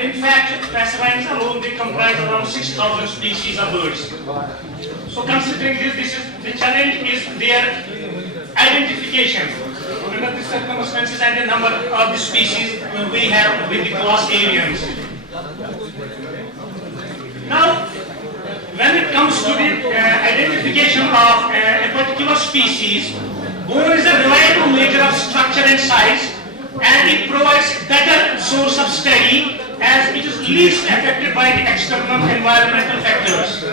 and in fact, passerines alone they comprise around 6,000 species of birds. So considering this is the challenge is their identification under the circumstances and the number of the species we have with the class avians. Now, when it comes to the identification of a particular species, bone is a reliable measure of structure and size, and it provides better source of study as it is least affected by the external environmental factors.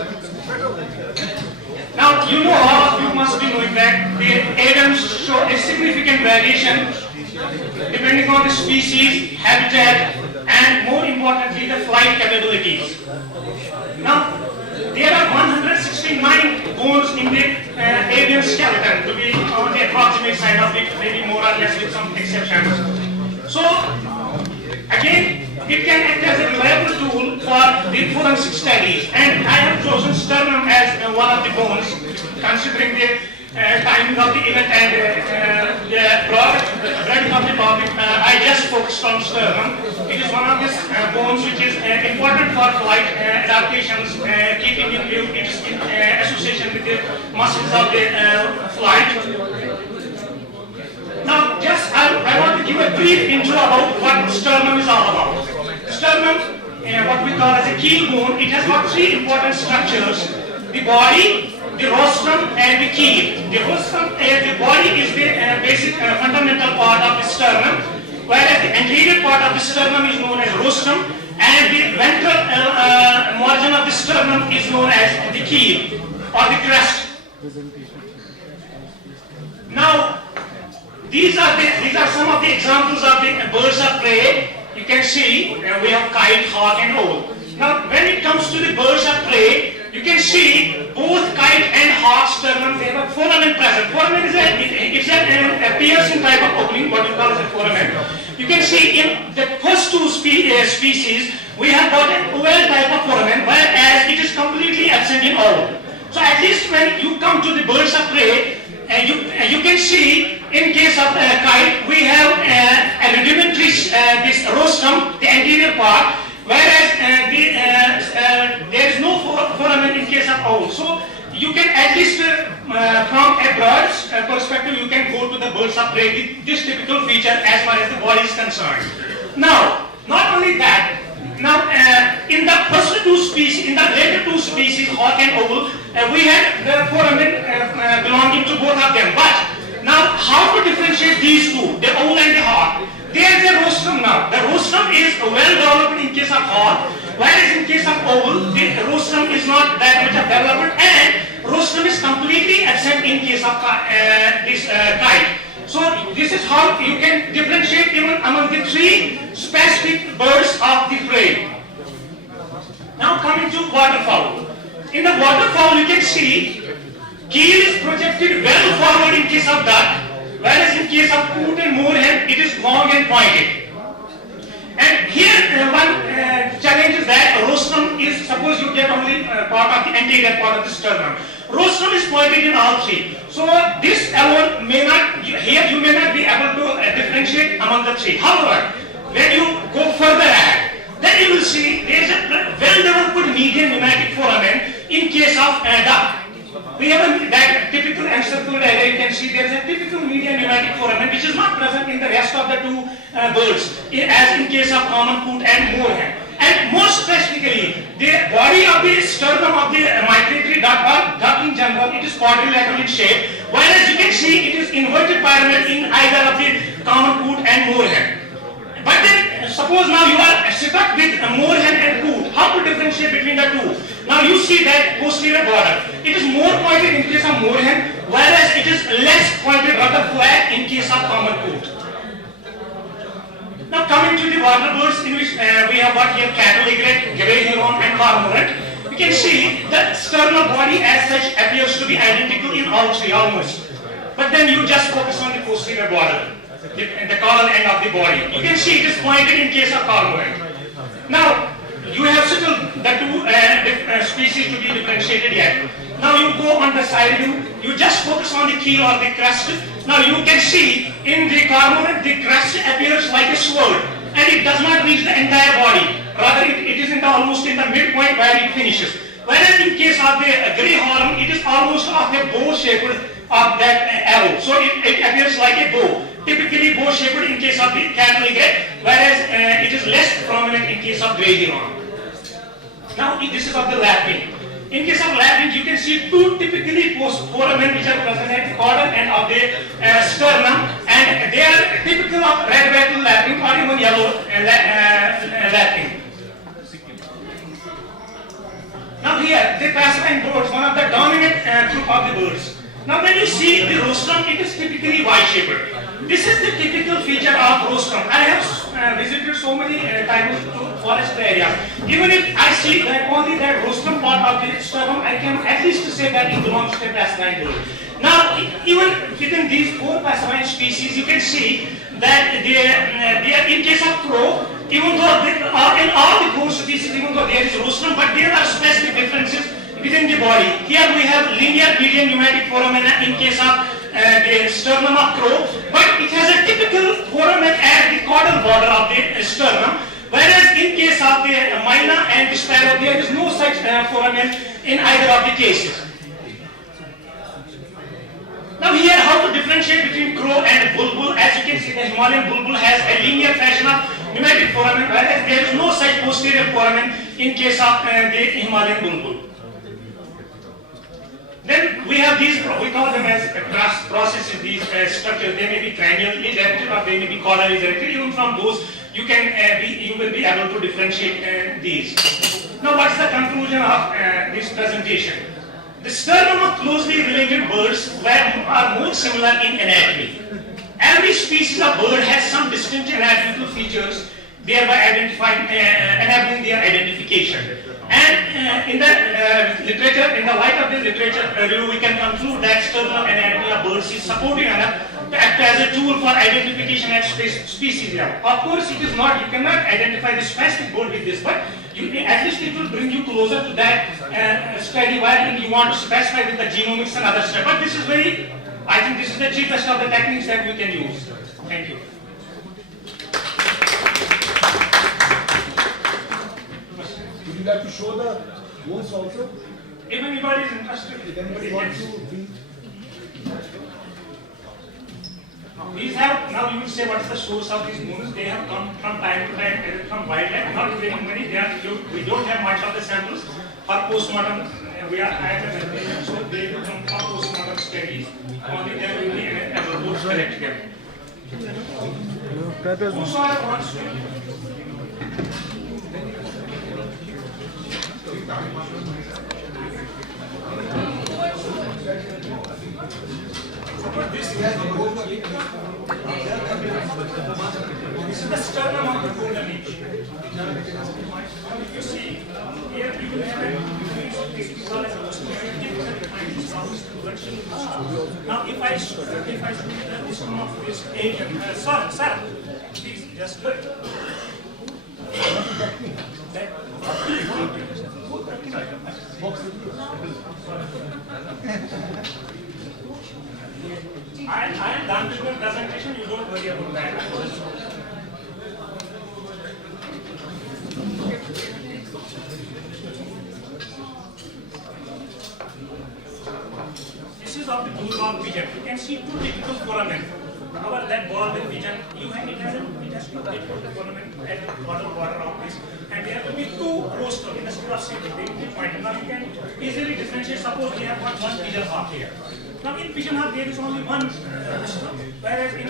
Now, you know, all of you must be knowing that the avians show a significant variation depending on the species, habitat, and more importantly, the flight capabilities. Now, there are 169 bones in the avian skeleton, to be on the approximate side of it, maybe more or less with some exceptions. So, again, it can act as a reliable tool for the forensic studies, and I have chosen sternum as one of the bones, considering the timing of the event and the breadth of the topic. I just focused on sternum. It is one of these bones which is important for flight adaptations, keeping in view its association with the muscles of the flight. Now, just I want to give a brief intro about what sternum is all about. Sternum, what we call as a keel bone, it has got three important structures: the body, the rostrum, and the keel. The rostrum, the body is the basic fundamental part of the sternum, whereas the anterior part of the sternum is known as rostrum, and the ventral margin of the sternum is known as the keel or the crest. Now, these are some of the examples of the birds of prey. You can see we have kite, hawk, and owl. Now, when it comes to the birds of prey, you can see both kite and hawk sternum, they have a foramen present. Foramen is a piercing type of opening, what you call as a foramen. You can see in the first two species, we have got an oval type of foramen, whereas it is completely absent in owl. So at least when you come to the birds of prey, you can see in case of kite, we have a rudimentary this rostrum, the anterior part, whereas there is no foramen in case of owl. So you can at least from a bird's perspective, you can go to the birds of prey with this typical feature as far as the body is concerned. Now, not only that, now in the first two species, in the later two species, hawk and owl, we had the foramen belonging to both of them. But now, how to differentiate these two, the owl and the hawk? There is a rostrum now. The rostrum is well developed in case of hawk, whereas in case of owl, the rostrum is not that much developed, and rostrum is completely absent in case of this kite. So this is how you can differentiate even among the three specific birds of the prey. Now coming to waterfowl. In the waterfowl, you can see keel is projected well forward in case of duck, whereas in case of coot and moorhen, it is long and pointed. And here one challenge is that rostrum is, suppose you get only part of the anterior part of the sternum. Rostrum is pointed in all three. So this alone may not, here you may not be able to differentiate among the three. However, when you go further ahead, then you will see there is a well-developed median pneumatic foramen in case of duck. We have that typical encircled area. You can see there is a typical median pneumatic foramen which is not present in the rest of the two birds, as in case of common coot and moorhen. And more specifically, the body of the sternum of the migratory duck or duck in general, it is quadrilateral in shape, whereas you can see it is inverted pyramid in either of the common coot and moorhen. But then, suppose now you are stuck with a moorhen and coot. How to differentiate between the two? Now you see that posterior border. It is more pointed in case of moorhen, whereas it is less pointed, rather flat in case of common coot. Now coming to the water birds, in which we have got here cattle egret, grey heron, and cormorant. You can see the sternal body as such appears to be identical in all three almost. But then you just focus on the posterior border, the caudal end of the body. You can see it is pointed in case of cormorant. Now, you have still the two species to be differentiated yet. Now you go on the side view, you just focus on the keel or the crest. Now you can see in the cormorant the crest appears like a sword, and it does not reach the entire body. midpoint where it finishes. Whereas in case of the greyhorn, it is almost of a bow shaped of that arrow. So it appears like a bow. Typically bow shaped in case of the cattle grey, whereas it is less prominent in case of grey heron. Now this is of the lapwing. In case of lapwing, you can see two typically foramen which are present at the caudal end of the sternum, and they are typical of red-battle lapwing or even yellow lapwing. Now here, the passerine birds, one of the dominant group of the birds. Now when you see the rostrum, it is typically Y-shaped. This is the typical feature of rostrum. I have visited so many times to forest areas. Even if I see that only that rostrum part of the sternum, I can at least say that it belongs to a passerine bird. Now, even within these four passerine species, you can see that they are in case of crow, even though they are in all the four species, even though there is rostrum, but there are specific differences within the body. Here we have linear median pneumatic foramina in case of the sternum of crow, but it has a typical foramen at the caudal border of the sternum, whereas in case of the myna and the sparrow, there is no such foramen in either of the cases. Now here, how to differentiate between crow and bulbul? As you can see, the Himalayan bulbul has a linear fashion of pneumatic foramen, whereas there is no such posterior foramen in case of the Himalayan bulbul. Then we have these, we call them as processes, these structures. They may be cranially directed or they may be caudally directed. Even from those, you will be able to differentiate these. Now, what's the conclusion of this presentation? The sternum of closely related birds are more similar in anatomy. Every species of bird has some distinct anatomical features, thereby enabling their identification. And in the literature, in the light of the literature review, we can conclude that sternal anatomy of birds is supportive enough to act as a tool for identification at species level. Of course, it is not, you cannot identify the specific bird with this, but at least it will bring you closer to that study wherein you want to specify with the genomics and other stuff. But this is I think this is the cheapest of the techniques that we can use. Thank you. Would you like to show the bones also? If anybody is interested, If anybody wants to read. These have, now you will say what is the source of these bones. They have come from time to time from wildlife, not very many. We don't have much of the samples for postmortem. We are so they will come from postmortem studies. Only then we will be able to collect them. Whosoever wants to. This is the sternum of the golden age. If you see, here you will have now if I show this one of this Avian, sir, please just look. I am done with the presentation, you don't worry about that. This is of the bulldog pigeon. You can see two typical foramen. However, that ball with pigeon, it has two typical foramen at the bottom border of this. And there will be two rostrum in the spot city. They will be pointed. Now you can easily differentiate. Suppose we have got one pigeon hawk here. Now in pigeon hawk there is only one rostrum, whereas in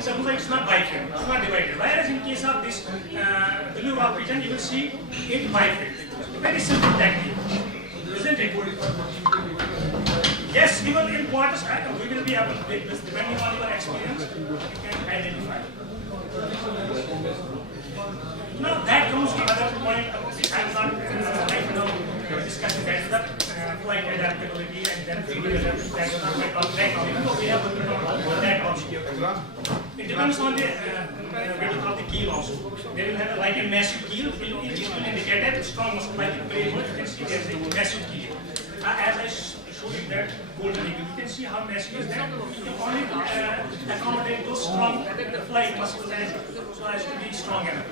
Sabusa it's not bifid, it's not divided. Whereas in case of this blue rock pigeon, you will see it bifid. Very simple technique, isn't it? Yes, even in quarters, we will be able to take this depending on your experience. You can identify. Now that comes to another point. I am not right now discussing that flight adaptability and then field adaptability. That is not my topic now. Even though we have that also. It depends on the width of the keel also. They will have like a massive keel. It will indicate that strong muscle like the brain. You can see there is a massive keel. As I showed you that golden eagle, you can see how massive is that. You can only accommodate those strong flight muscles so as to be strong enough.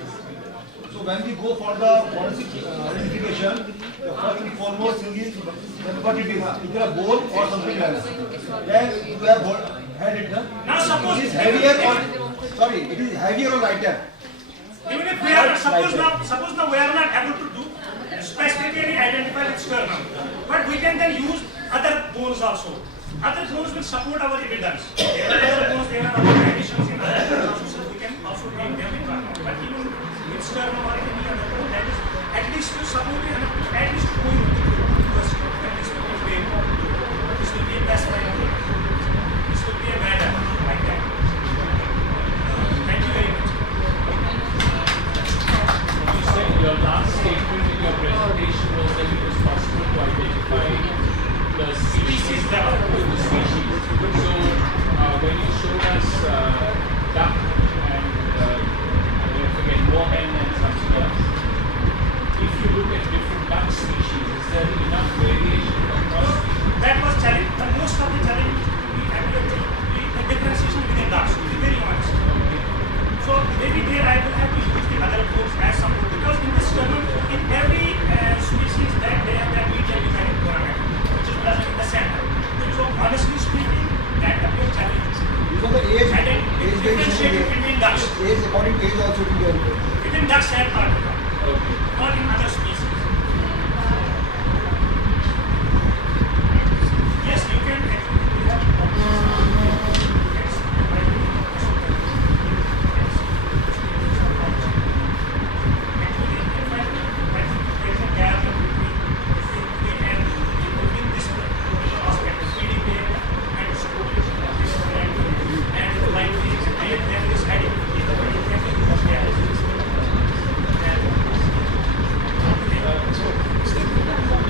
So when we go for the forensic identification, the first and foremost thing is what it is, either a bone or something else. Then you have had it done. Now suppose it is heavier or it is heavier or lighter. even if we are suppose now we are not able to do specifically identify its sternum, but we can then use other bones also. Other bones will support our evidence. There are other bones, there are other additions in other bones also, so we can also take them into account. But even with sternum or any other bone, that is at least to support it, at least to go into the question, at least to be able to do. This will be a best idea. This will be a matter like that. Thank you very much. You said your last statement in your presentation was that it was possible to identify the species level with the species. So when you showed us duck and I forget moorhen and something else, if you look at different duck species, is there enough variation across? That was challenge. The most of the challenge we have the differentiation within ducks, to be very honest. So maybe there I will have to use the other bones as support because in the sternum, in every species that they have that medial defined foramen, which is present in the center. So honestly speaking, that appears challenging. You know the age, And then differentiating between ducks. age according to age also to be there. Within ducks and Antarctica, Okay. not in other species. Yes, you can actually do that. Yes. Actually, in fact, I think there's a gap between and between this particular aspect, feeding and supporting and likely and then this identification, you can use that.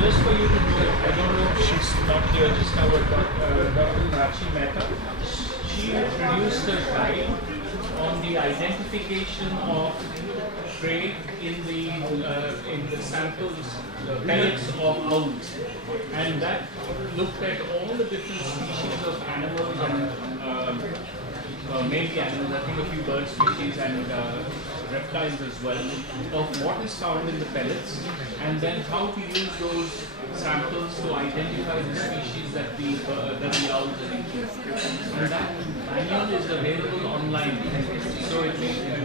Just for you to know, I don't know if she's not here just now, but Dr. Rachi Mehta, she produced a guide on the identification of prey in the samples, pellets of owls, and that looked at all the different species of animals and mainly animals, I think a few bird species and reptiles as well, of what is found in the pellets, and then how to use those samples to identify the species that the owls are eating. And that manual is available online. So I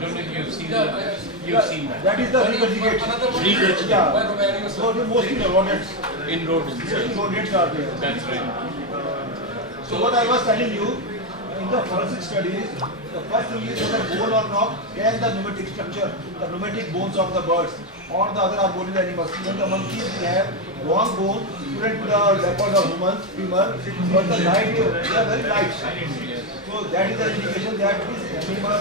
don't know if you've seen that. You've seen that. That is the regurgitation. Yeah. So the mostly the rodents. In rodents. Rodents are there. That's right. So what I was telling you, in the forensic studies, the first thing is whether bone or not, can the pneumatic structure, the pneumatic bones of the birds or the other arboreal animals. Even the monkeys will have long bone, different to the leopard or human, femur, but the light, they are very light. So that is the indication that this animal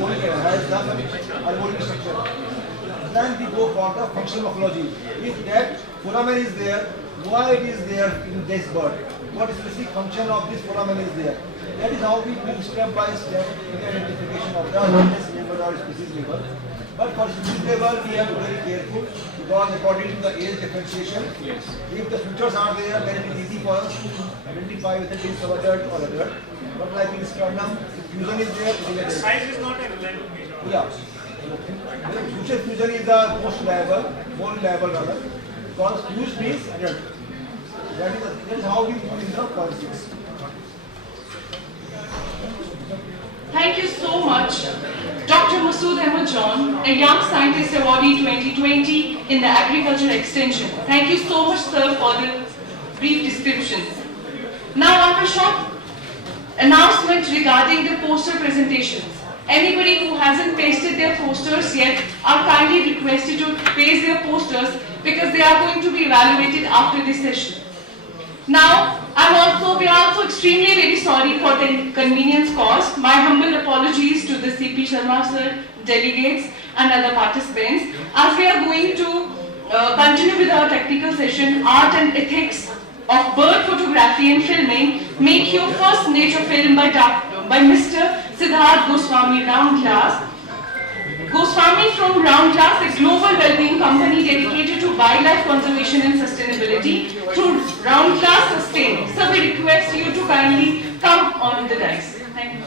bone has the arboreal structure. Then we go for the functional morphology. If that foramen is there, why it is there in this bird? What specific function of this foramen is there? That is how we move step by step in the identification of the genus level or species level. But for species level, we have to be very careful because according to the age differentiation, if the features are there, then it is easy for us to identify whether it is subadult or adult. But like in sternum, fusion is there. The size is not a reliable measure. Yeah. Future fusion is the most reliable, more reliable rather, because fused means adult. That is how we move in the forensics. Thank you so much, Dr. Masood Ahmed John, a Young Scientist Awardee 2020 in the Agriculture Extension. Thank you so much, sir, for the brief description. Now, I have a short announcement regarding the poster presentations. Anybody who hasn't pasted their posters yet are kindly requested to paste their posters because they are going to be evaluated after this session. Now, we are also extremely very sorry for the inconvenience caused. My humble apologies to the CP Sharma sir, delegates and other participants. As we are going to continue with our technical session, Art and Ethics of Bird Photography and Filming, make your first nature film by Mr. Siddharth Goswami, Round Glass. Goswami from Round Glass, a global well-being company dedicated to wildlife conservation and sustainability through Round Glass Sustain. So we request you to kindly come on the dais. Thank you.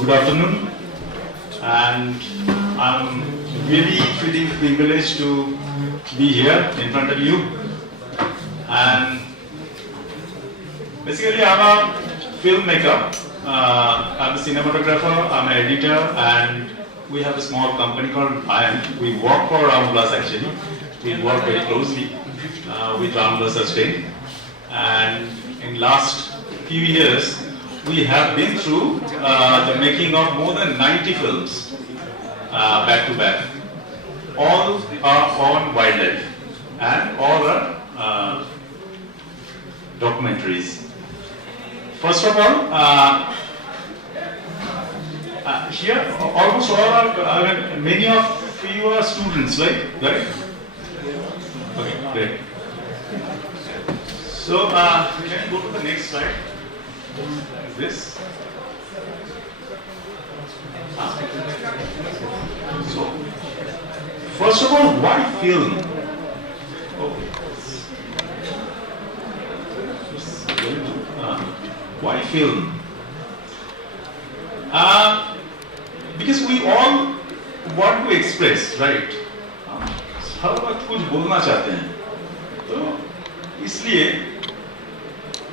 Good afternoon, and I'm really feeling privileged to be here in front of you. And basically, I'm a filmmaker, I'm a cinematographer, I'm an editor, and we have a small company called Avian. We work for Round Plus actually. We work very closely with Round Plus Sustain. And in last few years, we have been through the making of more than 90 films back to back. All are on wildlife and all are documentaries. First of all, here almost all are, many of you are students, right? Okay, great. So, can you go to the next slide? This. So, first of all, why film? Why film? Because we all want to express, right? हर वक्त कुछ बोलना चाहते हैं, तो इसलिए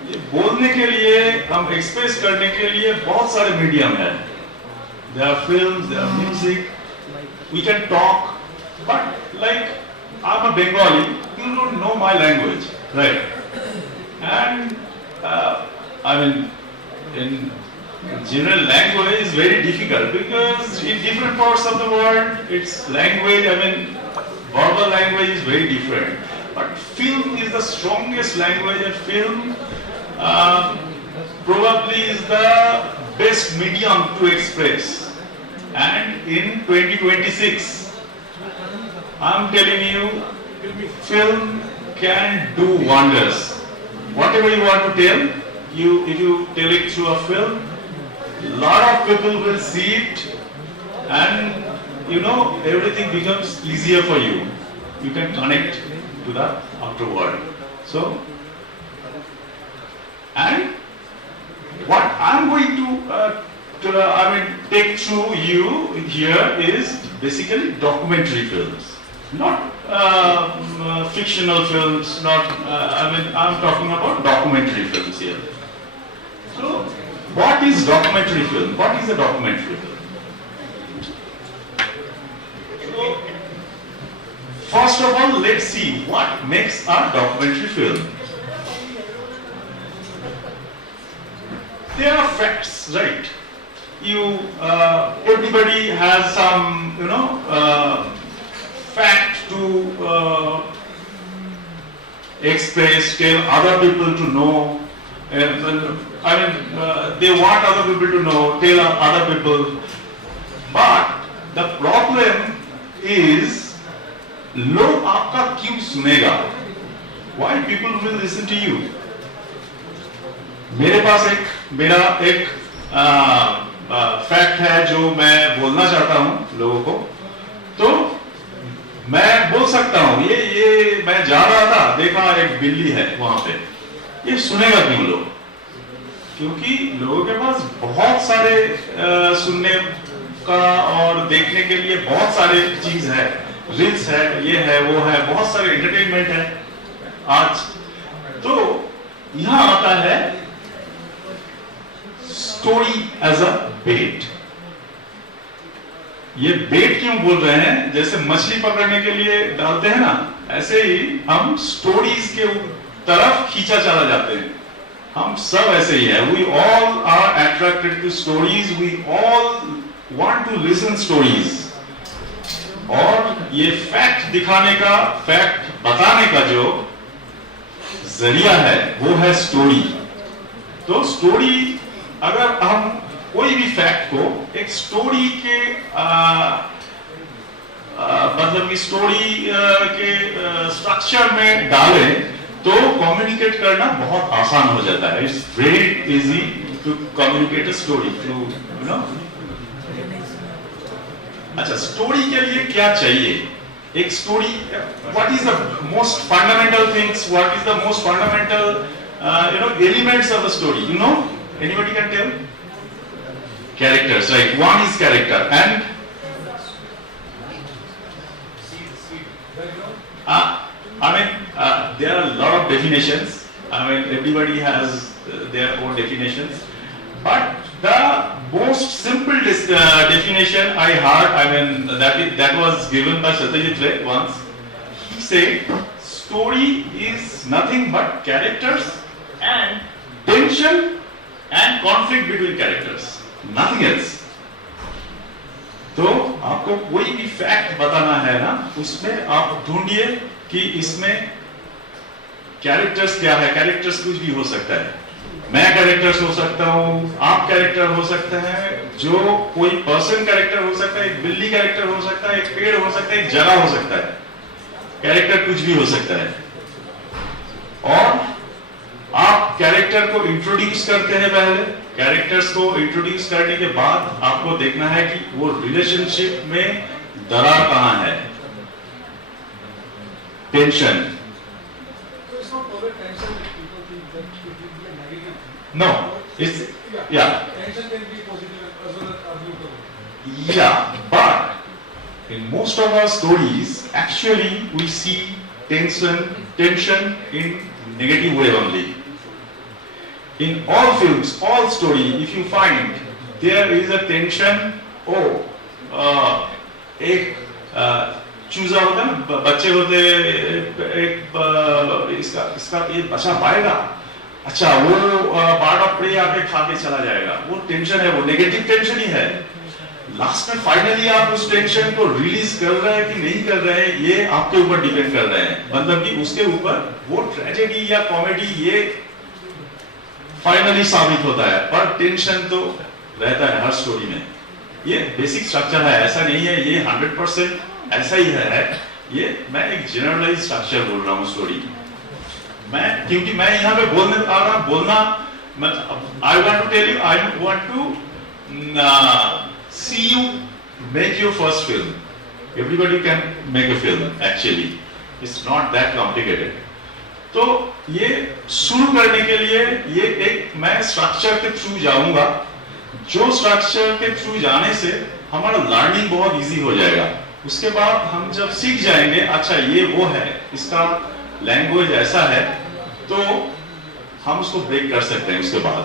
ये बोलने के लिए हम एक्सप्रेस करने के लिए बहुत सारे मीडियम है. There are films, there are music, we can talk, but like I'm a Bengali, you don't know my language, right? And I mean, in general language is very difficult because in different parts of the world, its language, I mean, verbal language is very different. But film is the strongest language, and film probably is the best medium to express. And in 2026, I'm telling you, film can do wonders. Whatever you want to tell, if you tell it through a film, a lot of people will see it, and you know, everything becomes easier for you. You can connect to the outer world. So, and what I'm going to take through you here is basically documentary films, not fictional films. Not I'm talking about documentary films here. So, what is documentary film? What is a documentary film? So, first of all, let's see what makes a documentary film. There are facts, right? Everybody has some, fact to express, tell other people to know. They want other people to know, tell other people. But the problem is, लोग आपका क्यों सुनेगा? Why people will listen to you? मेरा एक fact है जो मैं बोलना चाहता हूं लोगों को. तो मैं बोल सकता हूं, ये मैं जा रहा था, देखा एक बिल्ली है वहां पे. ये सुनेगा क्यों लोग? क्योंकि लोगों के पास बहुत सारे सुनने का और देखने के लिए बहुत सारे चीज है. रील्स है, ये है, वो है, बहुत सारे एंटरटेनमेंट है आज. तो यहां आता है स्टोरी एज अ बेट. ये बेट क्यों बोल रहे हैं? जैसे मछली पकड़ने के लिए डालते हैं ना, ऐसे ही हम स्टोरीज के तरफ खींचा चला जाते हैं. हम सब ऐसे ही है. We all are attracted to stories. We all want to listen stories. और ये फैक्ट दिखाने का, फैक्ट बताने का जो जरिया है वो है स्टोरी. तो स्टोरी, अगर हम कोई भी फैक्ट को एक स्टोरी के मतलब की स्टोरी के स्ट्रक्चर में डालें तो कम्युनिकेट करना बहुत आसान हो जाता है. It's very easy to communicate a story through, अच्छा, स्टोरी के लिए क्या चाहिए? एक story, what is the most fundamental things, what is the most fundamental elements of the story? Anybody can tell? characters, right? One is character, and there are a lot of definitions. Everybody has their own definitions, but the most simple definition I heard, that was given by Satyajit Ray once. He said, story is nothing but characters and tension and conflict between characters, nothing else. तो आपको कोई भी fact बताना है ना, उसमें आप ढूंढिए कि इसमें कैरेक्टर्स क्या है. कैरेक्टर्स कुछ भी हो सकता है. मैं कैरेक्टर्स हो सकता हूँ, आप कैरेक्टर हो सकते हैं, जो कोई पर्सन कैरेक्टर हो सकता है, एक बिल्ली कैरेक्टर हो सकता है, एक पेड़ हो सकता है, एक जगह हो सकता है. कैरेक्टर कुछ भी हो सकता है. और आप कैरेक्टर को इंट्रोड्यूस करते हैं. पहले कैरेक्टर्स को इंट्रोड्यूस करने के बाद आपको देखना है कि वो रिलेशनशिप में दरार कहां है, tension. No, it's yeah. Tension can be positive as well as neutral. Yeah, but in most of our stories, actually we see tension in negative way only. In all films, all story, if you find there is a tension, एक चूजा होता है ना, बच्चे होते, एक इसका ये बचा पाएगा, अच्छा वो बाढ़ अपने आके खा के चला जाएगा. वो टेंशन है, वो नेगेटिव टेंशन ही है. लास्ट में फाइनली आप उस टेंशन को रिलीज कर रहे हैं कि नहीं कर रहे हैं, ये आपके ऊपर डिपेंड कर रहे हैं. मतलब कि उसके ऊपर वो ट्रेजेडी या कॉमेडी ये फाइनली साबित होता है, पर टेंशन तो रहता है हर स्टोरी में. ये बेसिक स्ट्रक्चर है, ऐसा नहीं है ये 100% ऐसा ही है. ये मैं एक जनरलाइज स्ट्रक्चर बोल रहा हूँ स्टोरी. क्योंकि मैं यहाँ पे बोलना I want to tell you, I want to see you make your first film. Everybody can make a film actually. It's not that complicated. तो ये शुरू करने के लिए ये एक मैं स्ट्रक्चर के थ्रू जाऊंगा, जो स्ट्रक्चर के थ्रू जाने से हमारा लर्निंग बहुत इजी हो जाएगा. उसके बाद हम जब सीख जाएंगे, अच्छा ये वो है, इसका लैंग्वेज ऐसा है, तो हम उसको ब्रेक कर सकते हैं उसके बाद,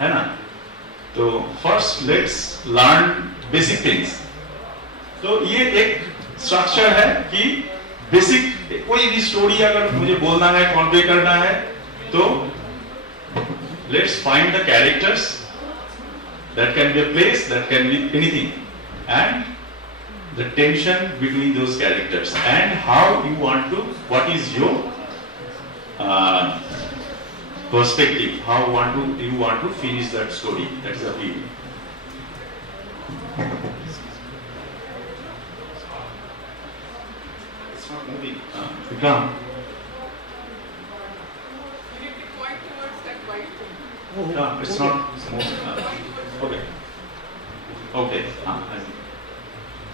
है ना. तो first let's learn basic things. तो ये एक स्ट्रक्चर है कि बेसिक कोई भी स्टोरी अगर मुझे बोलना है, कन्वे करना है, तो let's find the characters. That can be a place, that can be anything, and the tension between those characters and how you want to, what is your perspective, how you want to finish that story. That is Avian. It's not moving. Vikram. No, it's not moving. Okay. Okay. I see.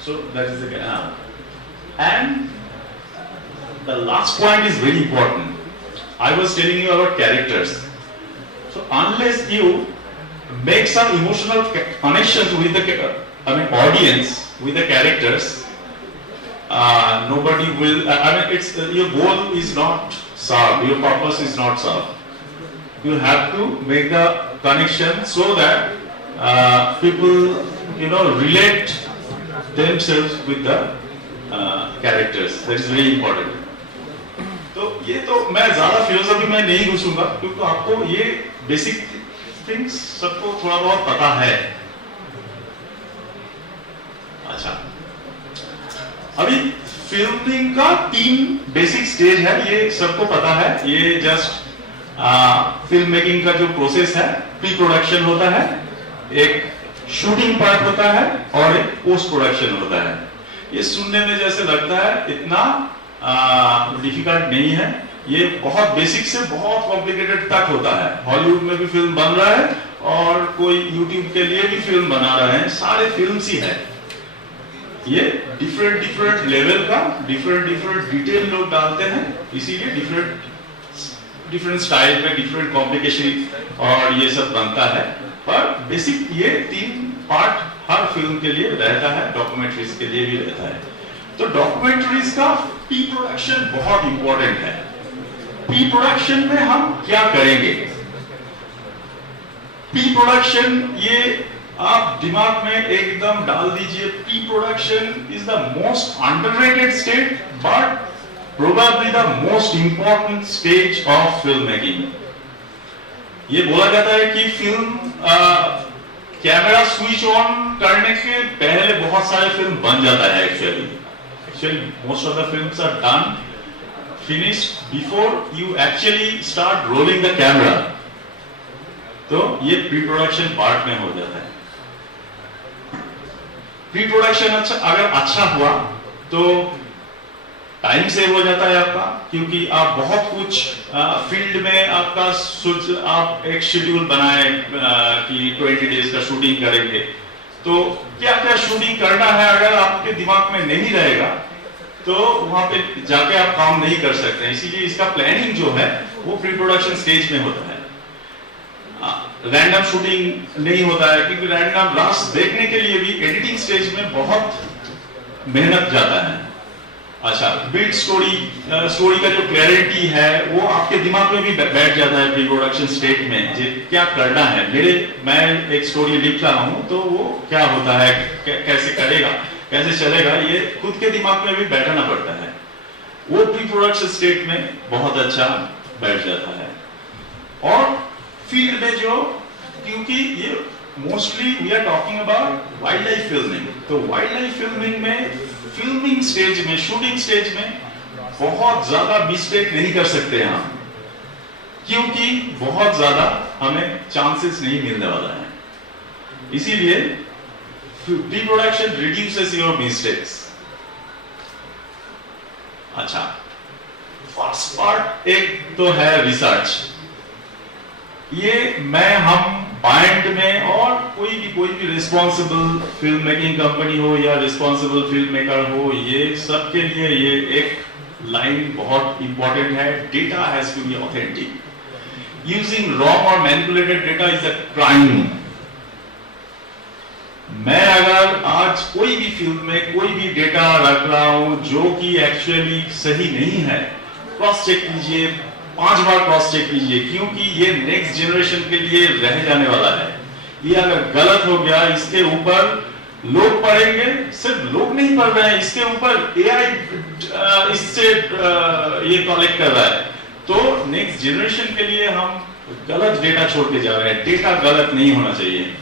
So that is the and the last point is very important. I was telling you about characters. So unless you make some emotional connections with the audience, with the characters, nobody will. It's your goal is not solved. Your purpose is not solved. You have to make the connection so that people relate themselves with the characters. That is very important. तो ये तो मैं ज्यादा philosophy में नहीं घुसूंगा, क्योंकि आपको ये बेसिक थिंग्स सबको थोड़ा बहुत पता है. अच्छा, अभी फिल्मिंग का 3 बेसिक स्टेज है, ये सबको पता है. ये जस्ट फिल्म मेकिंग का जो प्रोसेस है, प्री प्रोडक्शन होता है, एक शूटिंग पार्ट होता है और एक पोस्ट प्रोडक्शन होता है. ये सुनने में जैसे लगता है इतना डिफिकल्ट नहीं है. ये बहुत बेसिक से बहुत कॉम्प्लिकेटेड तक होता है. हॉलीवुड में भी फिल्म बन रहा है और कोई यूट्यूब के लिए भी फिल्म बना रहे हैं, सारे फिल्म्स ही है. ये डिफरेंट लेवल का डिफरेंट डिटेल लोग डालते हैं, इसीलिए डिफरेंट स्टाइल में डिफरेंट कॉम्प्लिकेशन और ये सब बनता है. पर बेसिक ये 3 पार्ट हर फिल्म के लिए रहता है, डॉक्यूमेंट्रीज के लिए भी रहता है। तो डॉक्यूमेंट्रीज का प्री प्रोडक्शन बहुत इंपॉर्टेंट है। प्री प्रोडक्शन में हम क्या करेंगे? प्री प्रोडक्शन ये आप दिमाग में एकदम डाल दीजिए। Pre production is the most underrated stage but probably the most important stage of film making. ये बोला जाता है कि फिल्म कैमरा स्विच ऑन करने के पहले बहुत सारे फिल्म बन जाता है। Actually most of the films are done finished before you actually start rolling the camera. तो ये प्री प्रोडक्शन पार्ट में हो जाता है। प्री प्रोडक्शन अगर अच्छा हुआ तो टाइम सेव हो जाता है आपका, क्योंकि आप बहुत कुछ फील्ड में आपका आप एक शेड्यूल बनाए कि 20 डेज का शूटिंग करेंगे, तो क्या क्या शूटिंग करना है अगर आपके दिमाग में नहीं रहेगा तो वहां पे जाके आप काम नहीं कर सकते। इसीलिए इसका प्लानिंग जो है वो प्री प्रोडक्शन स्टेज में होता है। रैंडम शूटिंग नहीं होता है, क्योंकि रैंडम रास देखने के लिए भी एडिटिंग स्टेज में बहुत मेहनत जाता है। अच्छा, बिल्ड स्टोरी का जो क्लैरिटी है वो आपके दिमाग में भी बैठ जाता है प्री प्रोडक्शन स्टेज में। क्या करना है, मैं एक स्टोरी लिख रहा हूं तो वो क्या होता है, कैसे करेगा, कैसे चलेगा, ये खुद के दिमाग में भी बैठाना पड़ता है। वो प्री प्रोडक्शन स्टेज में बहुत अच्छा बैठ जाता है। और फील्ड में जो, क्योंकि ये mostly we are talking about wildlife filming, तो वाइल्ड लाइफ फिल्मिंग में फिल्मिंग स्टेज में, शूटिंग स्टेज में बहुत ज्यादा मिस्टेक नहीं कर सकते हम, क्योंकि बहुत ज्यादा हमें चांसेस नहीं मिलने वाला है। इसीलिए pre production reduces your mistakes. अच्छा, फर्स्ट पार्ट एक तो है रिसर्च। ये हम बाइंड में और कोई भी रिस्पॉन्सिबल फिल्म मेकिंग कंपनी हो या रिस्पॉन्सिबल फिल्म मेकर हो, ये सबके लिए ये एक लाइन बहुत इंपॉर्टेंट है, data has to be authentic. Using wrong और manipulated data is a crime. मैं अगर आज कोई भी फिल्म में कोई भी डेटा रख रहा हूं जो कि एक्चुअली सही नहीं है, क्रॉस चेक कीजिए, 5 बार क्रॉस चेक कीजिए, क्योंकि ये नेक्स्ट जनरेशन के लिए रह जाने वाला है। ये अगर गलत हो गया, इसके ऊपर लोग पढ़ेंगे, सिर्फ लोग नहीं पढ़ रहे हैं, इसके ऊपर एआई इससे ये कलेक्ट कर रहा है। तो नेक्स्ट जनरेशन के लिए हम गलत डेटा छोड़ के जा रहे हैं। डेटा गलत नहीं होना चाहिए।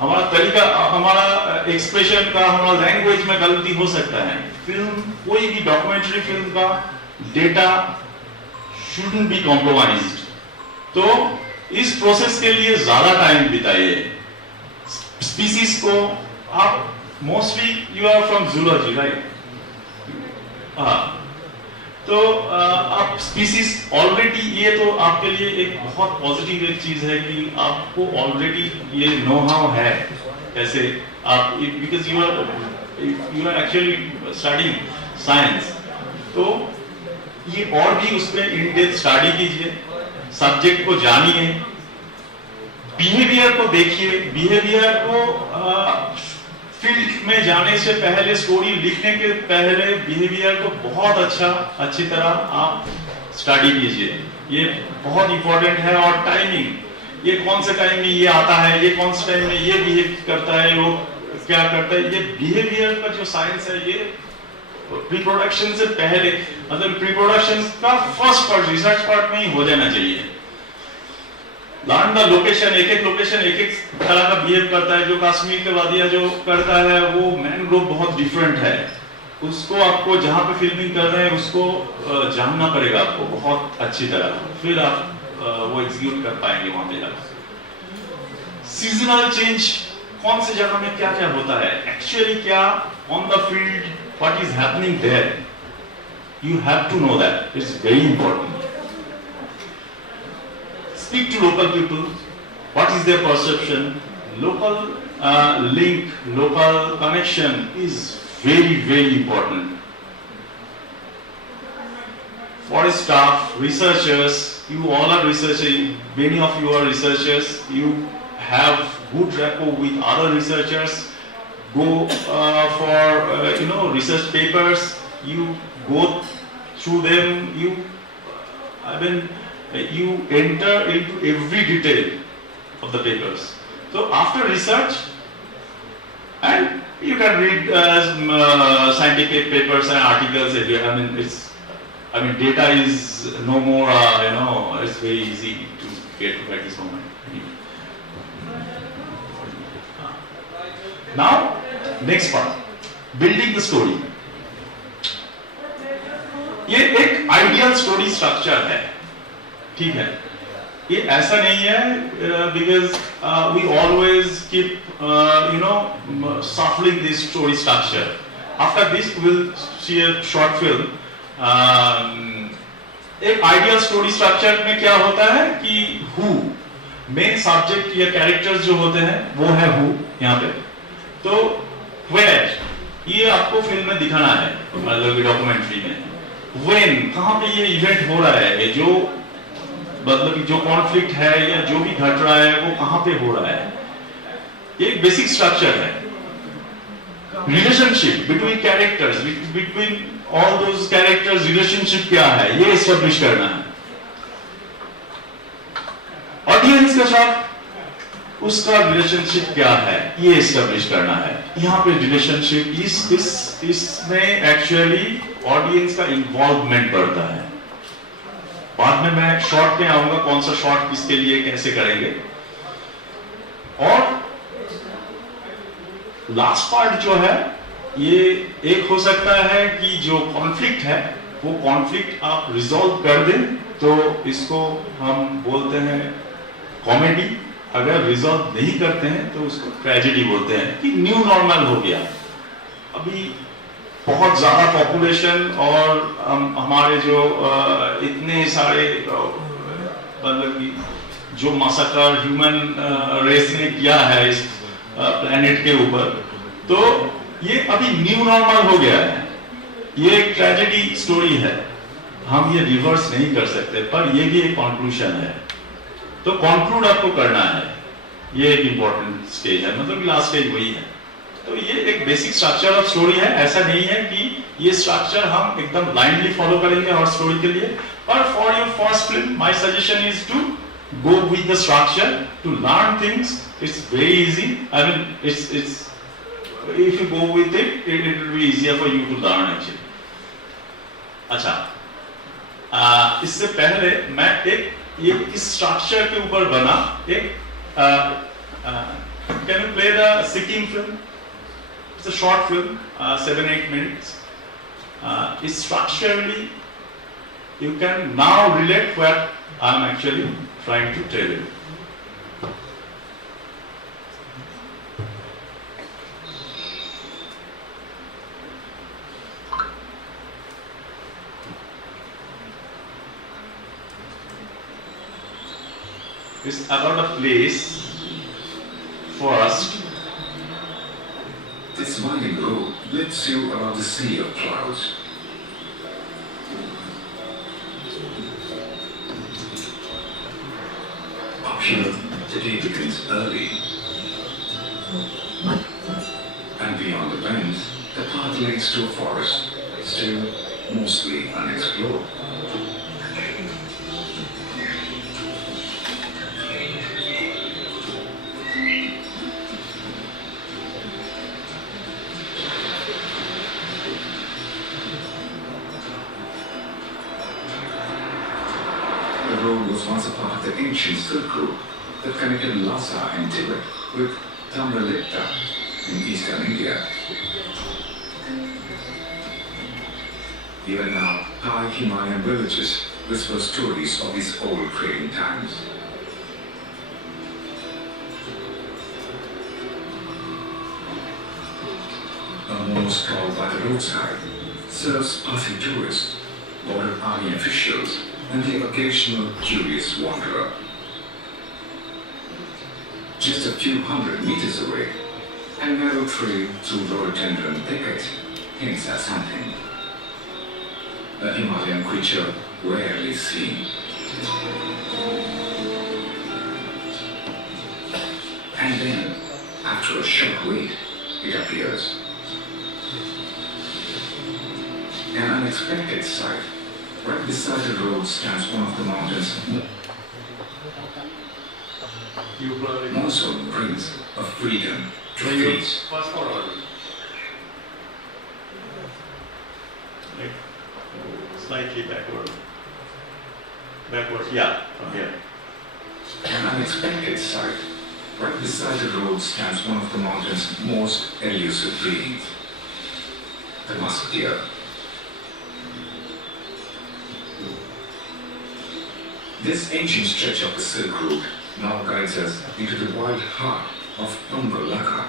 हमारा तरीका, हमारा एक्सप्रेशन का, हमारा लैंग्वेज में गलती हो सकता है। फिल्म, कोई भी डॉक्यूमेंट्री फिल्म का डेटा shouldn't be compromised। तो इस प्रोसेस के लिए ज्यादा टाइम बिताइए। स्पीसीज को आप mostly you are from zoology, right? हाँ, तो आप स्पीसीज ऑलरेडी, ये तो आपके लिए एक बहुत पॉजिटिव एक चीज है कि आपको ऑलरेडी ये नो हाउ है कैसे आप, because you are actually studying science. तो ये और भी उसमें इन डेप्थ स्टडी कीजिए, सब्जेक्ट को जानिए, बिहेवियर को देखिए। बिहेवियर को फील्ड में जाने से पहले, स्टोरी लिखने के पहले बिहेवियर को बहुत अच्छी तरह आप स्टडी कीजिए। ये बहुत इंपॉर्टेंट है। और टाइमिंग, ये कौन से टाइम में ये आता है, ये कौन से टाइम में ये बिहेव करता है, वो क्या करता है, ये बिहेवियर का जो साइंस है, ये प्री प्रोडक्शन से पहले, मतलब प्री प्रोडक्शन का फर्स्ट पार्ट, रिसर्च पार्ट में ही हो जाना चाहिए। लर्न द लोकेशन, एक लोकेशन एक तरह का बिहेव करता है। जो कश्मीर के वादिया जो करता है, वो मैनग्रोव बहुत डिफरेंट है। उसको आपको जहां पे फिल्मिंग कर रहे हैं उसको जानना पड़ेगा आपको बहुत अच्छी तरह, फिर आप वो एग्जीक्यूट कर पाएंगे वहां पे जाकर। सीजनल चेंज, कौन से जगह में क्या क्या होता है, एक्चुअली क्या on the field, what is happening there, you have to know that. It's very important. Speak to local people, what is their perception. Local link, local connection is very important. For staff, researchers, you all are researchers, many of you are researchers, you have good rapport with other researchers, go for research papers, you go through them, you enter into every detail of the papers. So after research, and you can read scientific papers and articles. Data is no more. It's very easy to get at this moment. Now, next part, building the story. ये एक ideal story structure है, ठीक है? ये ऐसा नहीं है because we always keep shuffling this story structure. After this we will see a short film. एक आइडियल स्टोरी स्ट्रक्चर में क्या होता है कि who मेन सब्जेक्ट या कैरेक्टर्स जो होते हैं वो है who यहाँ पे, तो where ये आपको फिल्म में दिखाना है, मतलब डॉक्यूमेंट्री में when कहाँ पे ये इवेंट हो रहा है, जो मतलब जो कॉन्फ्लिक्ट है या जो भी घट रहा है वो कहाँ पे हो रहा है, ये एक बेसिक स्ट्रक्चर है. Relationship between characters, between all those characters relationship क्या है ये एस्टेब्लिश करना है. ऑडियंस के साथ उसका रिलेशनशिप क्या है ये एस्टेब्लिश करना है. यहाँ पे रिलेशनशिप इसमें एक्चुअली ऑडियंस का इन्वॉल्वमेंट बढ़ता है. बाद में मैं शॉर्ट में आऊंगा कौन सा शॉर्ट किसके लिए कैसे करेंगे. और लास्ट पार्ट जो है ये एक हो सकता है कि जो कॉन्फ्लिक्ट है वो कॉन्फ्लिक्ट आप रिजॉल्व कर दें तो इसको हम बोलते हैं कॉमेडी. अगर रिजॉल्व नहीं करते हैं तो उसको ट्रेजेडी बोलते हैं कि न्यू नॉर्मल हो गया. अभी बहुत ज्यादा पॉपुलेशन और हमारे जो इतने सारे मतलब कि जो मसकर ह्यूमन रेस ने किया है इस प्लेनेट के ऊपर, तो ये अभी न्यू नॉर्मल हो गया है. ये एक ट्रेजेडी स्टोरी है, हम ये रिवर्स नहीं कर सकते, पर ये भी एक कंक्लूजन है. तो कंक्लूड आपको करना है, ये एक इंपॉर्टेंट स्टेज है, मतलब लास्ट स्टेज वही है. तो ये एक बेसिक स्ट्रक्चर ऑफ स्टोरी है. ऐसा नहीं है कि ये स्ट्रक्चर हम एकदम ब्लाइंडली फॉलो करेंगे हर स्टोरी के लिए, पर for your first film my suggestion is to go with the structure to learn things. It's very easy. I mean, it's if you go with it, it will be easier for you to learn actually. अच्छा, इससे पहले मैं एक ये इस structure के ऊपर बना एक can you play the Sikkim film? It's a short film, 7-8 minutes. Structurally, you can now relate what I'm actually trying to tell you. It's about a place first. This winding road lifts you around the sea of clouds. Up here, the day begins early. And beyond the bends, the path leads to a forest, still mostly unexplored. The road was once a part of the ancient Silk Road that connected Lhasa in Tibet with Tamralipta in eastern India. Even now, high Himalayan villages whisper stories of these old trading times. A mono stall by the roadside serves passing tourists, border army officials, and the occasional curious wanderer. Just a few hundred meters away, a narrow trail through rhododendron thicket hints at something. A Himalayan creature rarely seen. And then, after a short wait, it appears. An unexpected sight. Right beside the road stands one of the mountains. Monsoon brings a freedom to peace. Fast forward. Like, slightly backward. Backward, yeah, from here. An unexpected sight. Right beside the road stands one of the mountain's most elusive beings, the musk deer. This ancient stretch of the Silk Route now guides us into the wild heart of Laka.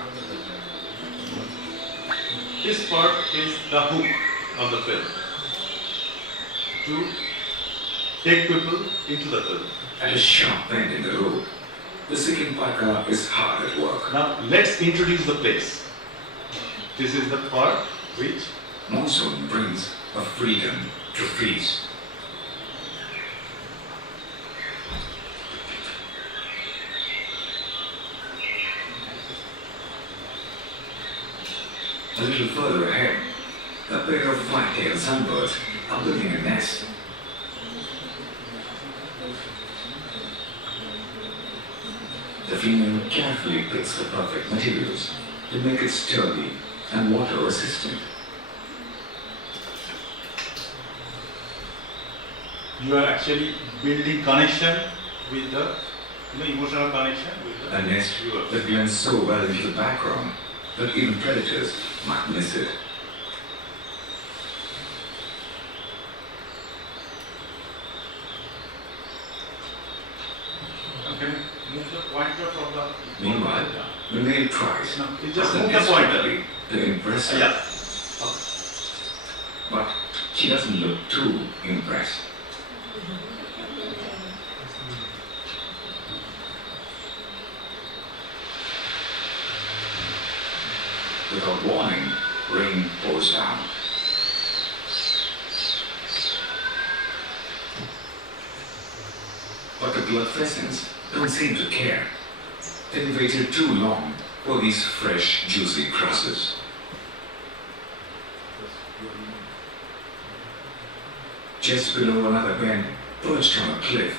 This part is the hook of the film. To take people into the film. At a sharp bend in the road, the Sikkim Pika is hard at work. Now let's introduce the place. This is the part which Monsoon brings a freedom to freeze. A little further ahead, a pair of flat-tailed sunbirds are building a nest. The female carefully picks the perfect materials to make it sturdy and water-resistant. you are actually building connection with the emotional connection with the A nest viewer. that blends so well into the background that even predators might miss it. Okay, move the pointer from the. Meanwhile, the male tries No, you just move the pointer. desperately to impress her, Yeah. but she doesn't look too impressed. Without warning, rain pours down. But the blood pheasants don't seem to care. They waited too long for these fresh, juicy grasses. Just below another bend, perched on a cliff,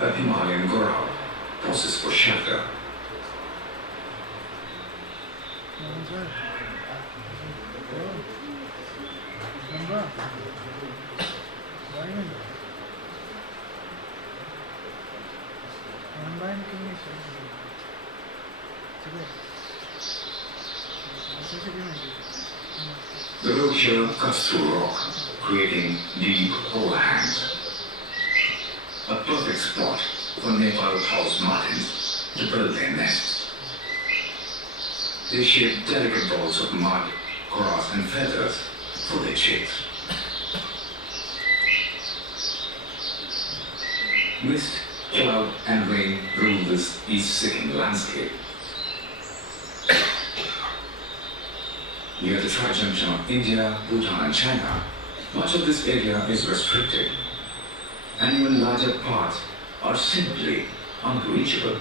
a Himalayan gorau pauses for shelter. The road here cuts through rock, creating deep overhangs. A perfect spot for Nepal house martins to build their nests. They shape delicate balls of mud, grass and feathers for their chicks. Mist, cloud and rain rule this East Sikkim landscape. Near the tri-junction of India, Bhutan and China, much of this area is restricted, and even larger parts are simply unreachable.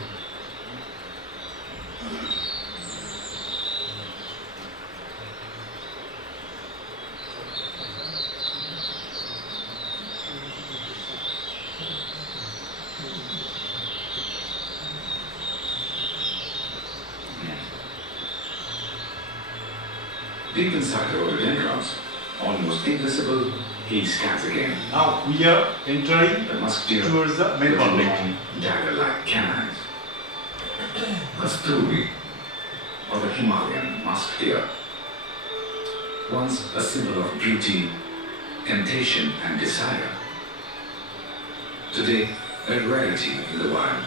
Deep inside the rhododendrons, almost invisible, he scans again. Now we are entering The musk deer towards the main with conflict. long, dagger-like canines. Kasturi, or the Himalayan musk deer. Once a symbol of beauty, temptation and desire. Today, a rarity in the wild.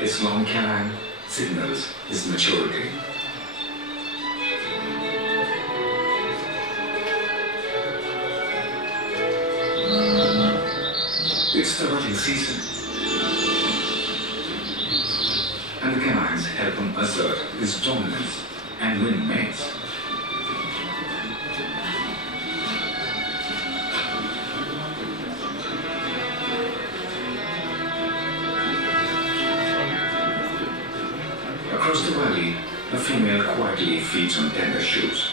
Its long canine signals his maturity. It's the rutting season, and the canines help him assert his dominance and win mates. valley, a female quietly feeds on tender shoots.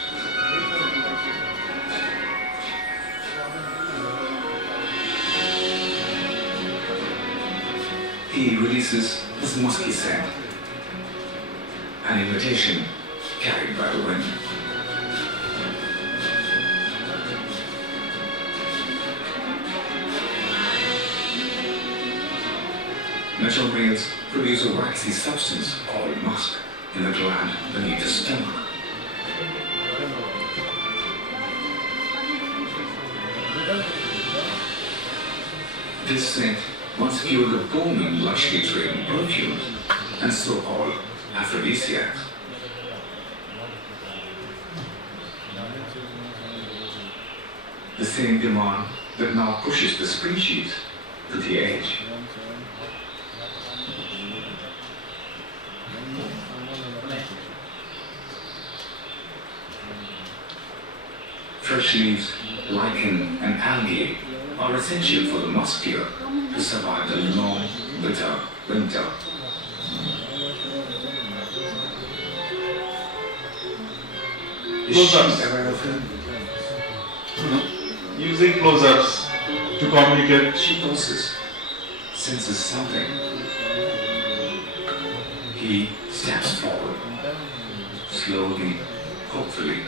He releases his musky scent, an invitation carried by the wind. Mature males produce a waxy substance called musk in the gland beneath the stomach. This scent once fueled the booming luxury trade in perfumes and so-called aphrodisiacs. The same demand that now pushes the species to the edge. Fresh leaves, lichen and algae are essential for the muscular to survive the long, bitter winter. Close-ups. Using close-ups to communicate. She pulses, senses something. He steps forward, slowly, hopefully.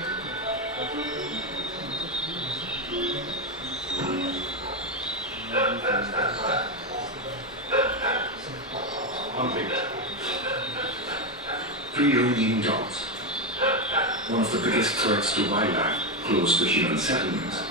Free-roaming dogs, one of the biggest threats to wildlife close to human settlements.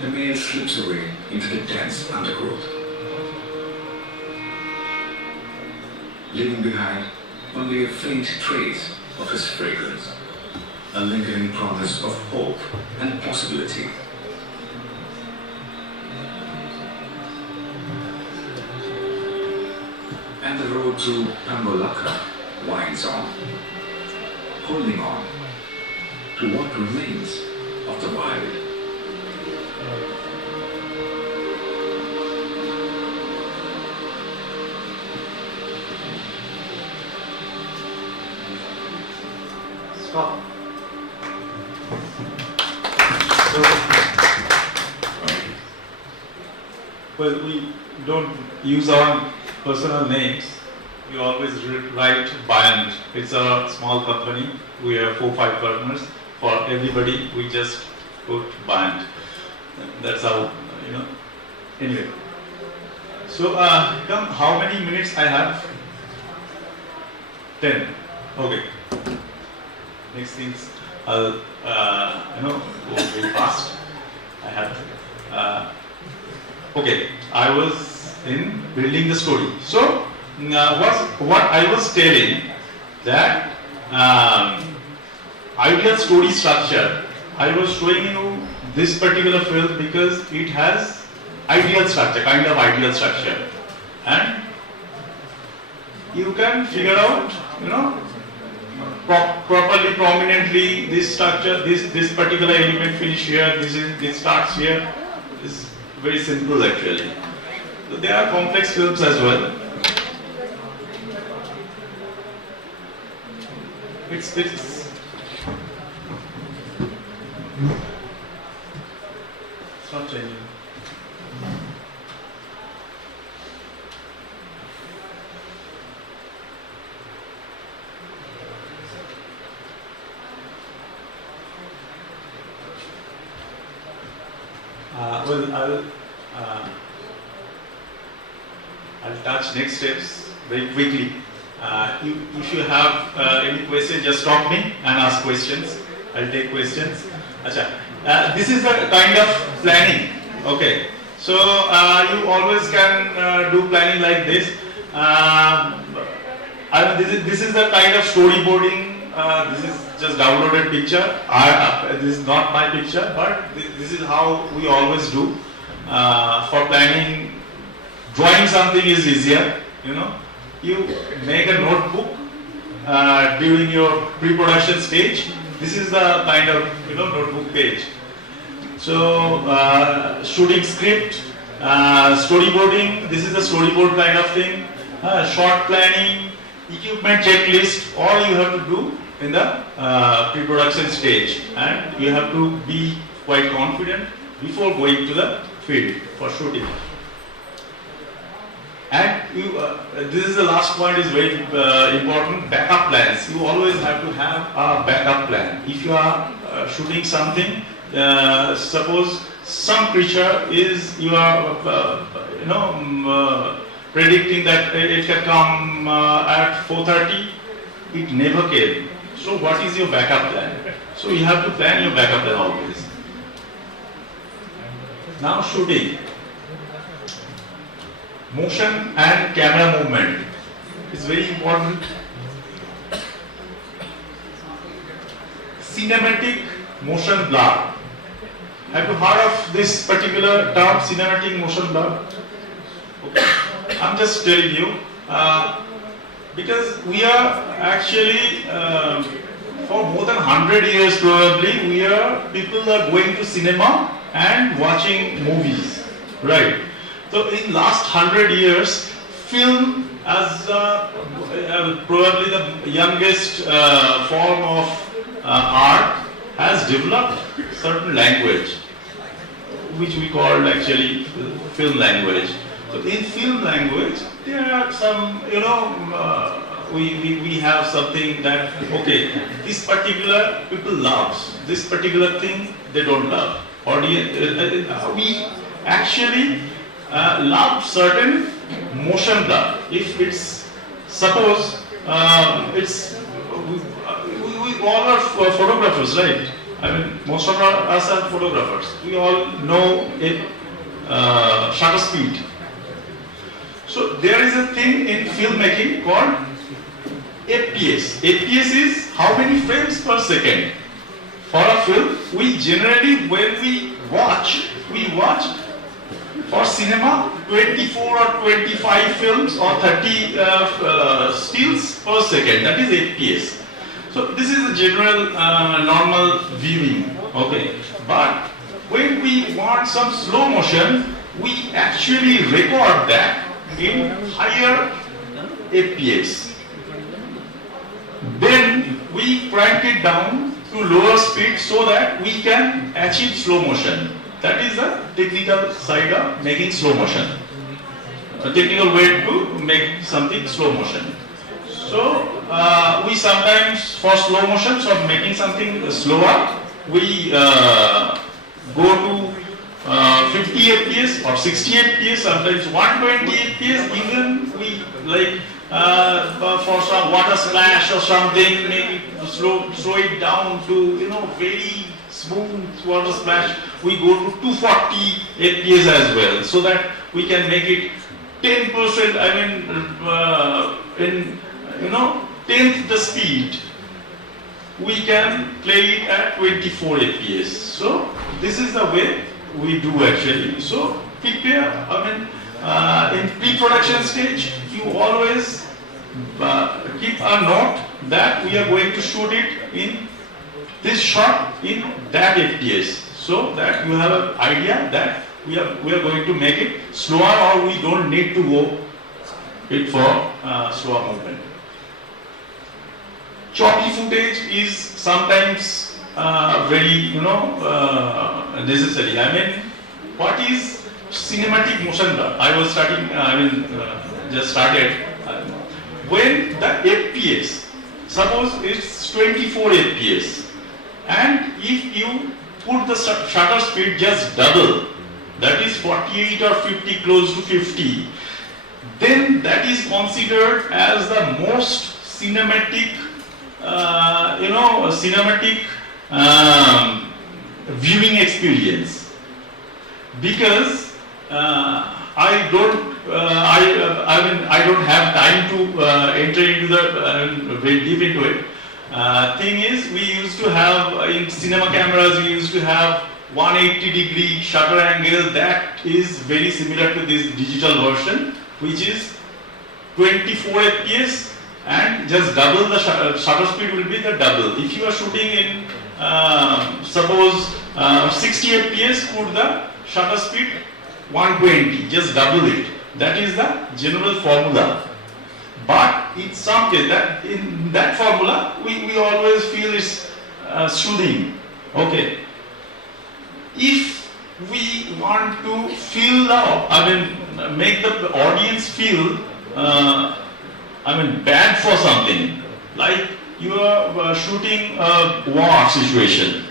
The male slips away into the dense undergrowth, leaving behind only a faint trace of his fragrance, a lingering promise of hope and possibility. And the road to Pambolaka winds on, holding on to what remains of the wild. Stop. Well, we don't use our personal names. We always write Band. It's a small company. We have 4-5 partners. For everybody, we just put Band. That's how, Anyway. So, how many minutes I have? 10. Okay. Next things, I'll, go very fast. I have. Okay, I was in building the story. So, what I was telling that ideal story structure. I was showing you this particular film because it has ideal structure, kind of ideal structure, and you can figure out, properly, prominently, this structure, this particular element finish here, this starts here. It's very simple actually. So there are complex films as well. It's not changing. I'll touch next steps very quickly. If you have any questions, just stop me and ask questions. I'll take questions. This is the kind of planning. Okay. So you always can do planning like this. This is the kind of storyboarding. This is just downloaded picture. This is not my picture, but this is how we always do. For planning, drawing something is easier. You make a notebook during your pre-production stage. This is the kind of notebook page. So shooting script, storyboarding. This is the storyboard kind of thing. Short planning, equipment checklist. All you have to do in the pre-production stage, and you have to be quite confident before going to the field for shooting. And this is the last point, is very important. Backup plans. You always have to have a backup plan. If you are shooting something, suppose some creature is you are predicting that it can come at 4:30, it never came. So what is your backup plan? So you have to plan your backup plan always. Now shooting. Motion and camera movement is very important. Cinematic motion blur. Have you heard of this particular term, cinematic motion blur? Okay. I'm just telling you, because we are actually, for more than 100 years probably, people are going to cinema and watching movies, right? So in last 100 years, film as probably the youngest form of art has developed certain language, which we call actually film language. So in film language, there are some, we have something that, okay, this particular people loves, this particular thing they don't love. We actually love certain motion blur. If it's, suppose, we all are photographers, right? I mean, most of us are photographers. We all know shutter speed. So there is a thing in filmmaking called FPS. FPS is how many frames per second. For a film, we generally, when we watch for cinema 24 or 25 films or 30 stills per second. That is FPS. So this is a general normal viewing. Okay, but when we want some slow motion, we actually record that in higher FPS. Then we crank it down to lower speed so that we can achieve slow motion. That is the technical side of making slow motion. A technical way to make something slow motion. So we sometimes, for slow motion, so making something slower, we go to 50 fps or 60 fps, sometimes 120 fps, even we like for some water splash or something, maybe slow it down to very smooth water splash, we go to 240 fps as well, so that we can make it 10%, in tenth the speed, we can play it at 24 fps. So this is the way we do actually. So prepare, in pre-production stage, you always keep a note that we are going to shoot it in this shot in that FPS, so that you have an idea that we are going to make it slower, or we don't need to go it for slower movement. Choppy footage is sometimes very necessary. What is cinematic motion blur? I was just started. When the FPS, suppose it's 24 FPS, and if you put the shutter speed just double, that is 48 or 50, close to 50, then that is considered as the most cinematic, viewing experience. Because I don't have time to enter into the very deep into it. Thing is, we used to have in cinema cameras, we used to have 180-degree shutter angle that is very similar to this digital version, which is 24 fps, and just double the shutter speed will be the double. If you are shooting in suppose 60 fps, put the shutter speed 120, just double it. That is the general formula. But in some case, that in that formula, we always feel it's soothing. Okay. If we want to feel make the audience feel, bad for something, like you are shooting a war situation,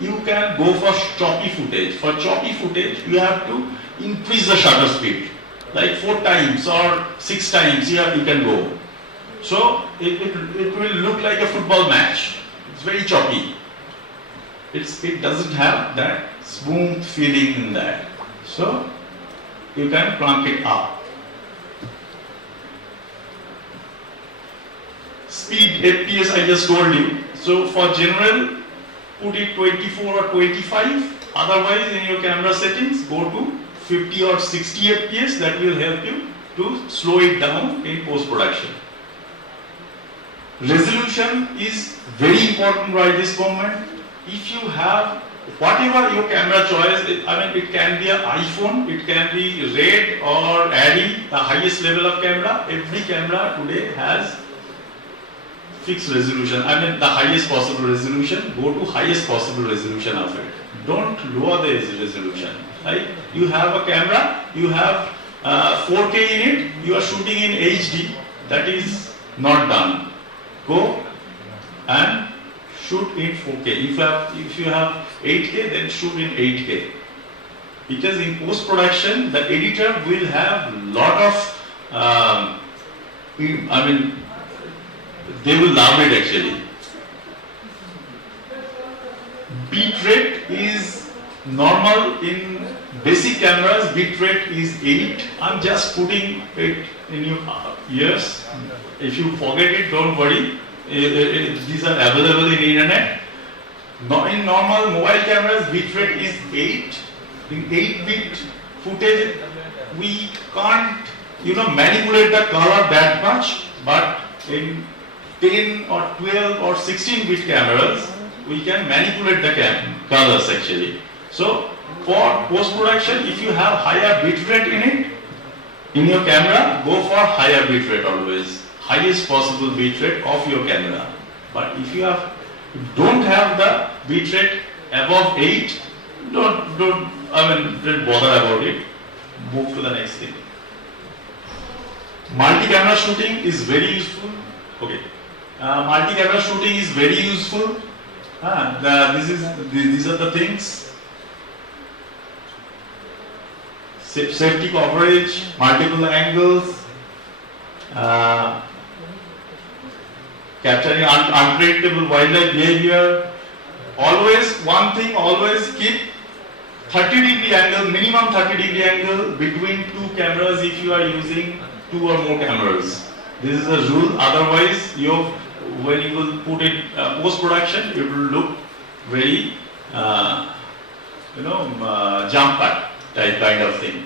you can go for choppy footage. For choppy footage, you have to increase the shutter speed, like 4 times or 6 times here you can go. So it will look like a football match. It's very choppy. It doesn't have that smooth feeling in that. So you can crank it up. Speed, FPS, I just told you. So for general, put it 24 or 25. Otherwise, in your camera settings, go to 50 or 60 fps. That will help you to slow it down in post-production. Resolution is very important right this moment. If you have whatever your camera choice, it can be an iPhone, it can be RED or ARRI, the highest level of camera. Every camera today has fixed resolution. the highest possible resolution. Go to highest possible resolution of it. Don't lower the resolution. Right? You have a camera, you have 4K in it, you are shooting in HD. That is not done. Go and shoot in 4K. If you have 8K, then shoot in 8K. Because in post-production, the editor will have lot of, they will love it actually. Bit rate is normal in basic cameras. Bit rate is 8. I'm just putting it in your ears. If you forget it, don't worry. These are available in internet. In normal mobile cameras, bit rate is 8. In 8-bit footage, we can't, manipulate the color that much. But in 10 or 12 or 16-bit cameras, we can manipulate the colors actually. So for post-production, if you have higher bit rate in it, in your camera, go for higher bit rate always. Highest possible bit rate of your camera. But if you don't have the bit rate above 8, don't bother about it. Move to the next thing. Multi-camera shooting is very useful. Okay. Multi-camera shooting is very useful. These are the things. Safety coverage, multiple angles, capturing unpredictable wildlife behavior. Always one thing, always keep 30-degree angle, minimum 30-degree angle between 2 cameras if you are using 2 or more cameras. This is a rule. Otherwise, when you will put it post-production, it will look very, jump cut type kind of thing.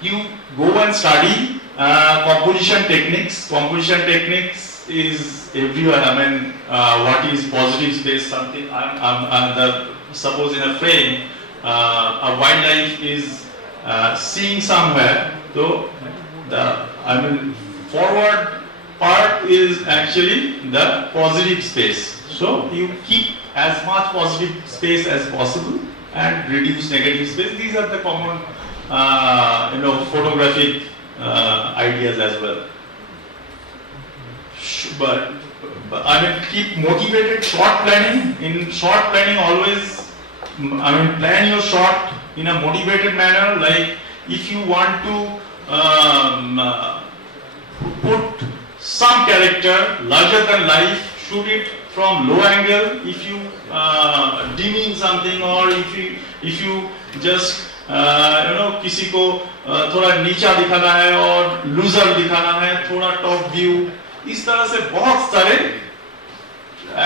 You go and study composition techniques. Composition techniques is everywhere. What is positive space? Something. Suppose in a frame, a wildlife is seeing somewhere. So forward part is actually the positive space. So you keep as much positive space as possible and reduce negative space. These are the common, photographic ideas as well. But keep motivated. Shot planning. In shot planning, always, plan your shot in a motivated manner. Like if you want to put some character larger than life, shoot it from low angle. If you dimming something, or if you just किसी को थोड़ा नीचा दिखाना है और loser दिखाना है, थोड़ा टॉप व्यू, इस तरह से बहुत सारे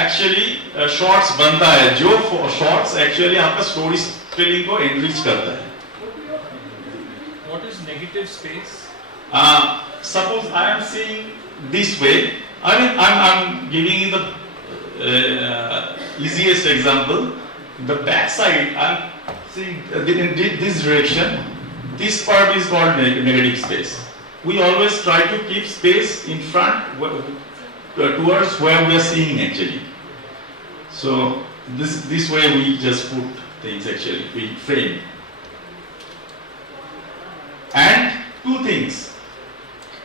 एक्चुअली शॉर्ट्स बनता है, जो शॉर्ट्स एक्चुअली आपका स्टोरी टेलिंग को एनरिच करता है. What is negative space? Suppose I am seeing this way. I mean, I'm giving you the easiest example. The back side, I'm seeing in this direction. This part is called negative space. We always try to keep space in front towards where we are seeing actually. So this way we just put things actually, we frame. And two things,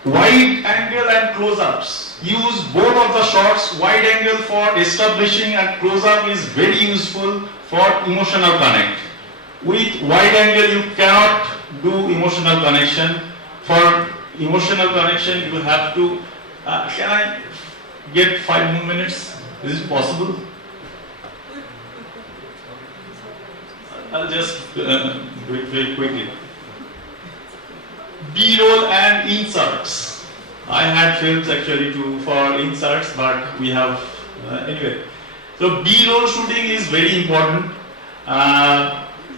wide angle and close-ups. Use both of the shots. Wide angle for establishing and close-up is very useful for emotional connect. With wide angle you cannot do emotional connection. For emotional connection you have to, can I get 5 more minutes? Is it possible? I'll just do it very quickly. B-roll and inserts. I had films actually too for inserts, but we have anyway. So B-roll shooting is very important.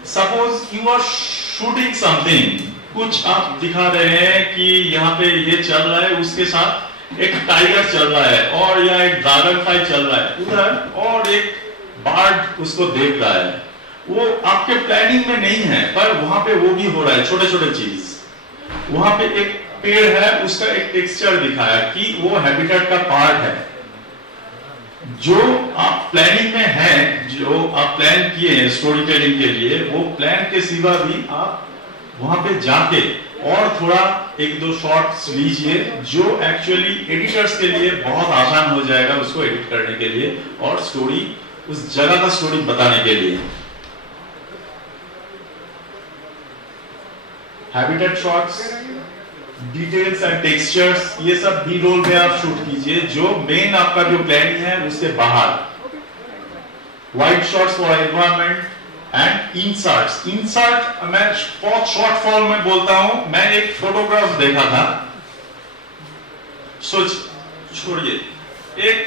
Suppose you are shooting something, कुछ आप दिखा रहे हैं कि यहाँ पे ये चल रहा है, उसके साथ एक टाइगर चल रहा है और या एक ड्रैगन फ्लाई चल रहा है उधर, और एक बर्ड उसको देख रहा है. वो आपके प्लानिंग में नहीं है, पर वहां पे वो भी हो रहा है, छोटे छोटे चीज. वहां पे एक पेड़ है, उसका एक टेक्सचर दिखाया कि वो हैबिटेट का पार्ट है. जो आप प्लानिंग में है, जो आप प्लान किए हैं स्टोरी टेलिंग के लिए, वो प्लान के सिवा भी आप वहां पे जाके और थोड़ा एक दो शॉट्स लीजिए, जो एक्चुअली एडिटर्स के लिए बहुत आसान हो जाएगा उसको एडिट करने के लिए और स्टोरी, उस जगह का स्टोरी बताने के लिए. Habitat shots, details and textures, ये सब बी रोल में आप शूट कीजिए, जो मेन आपका जो प्लानिंग है उसके बाहर. Wide shots for environment and inserts. Insert मैं बहुत शॉर्ट फॉर्म में बोलता हूं. मैं एक फोटोग्राफ देखा था, सोच छोड़िए, एक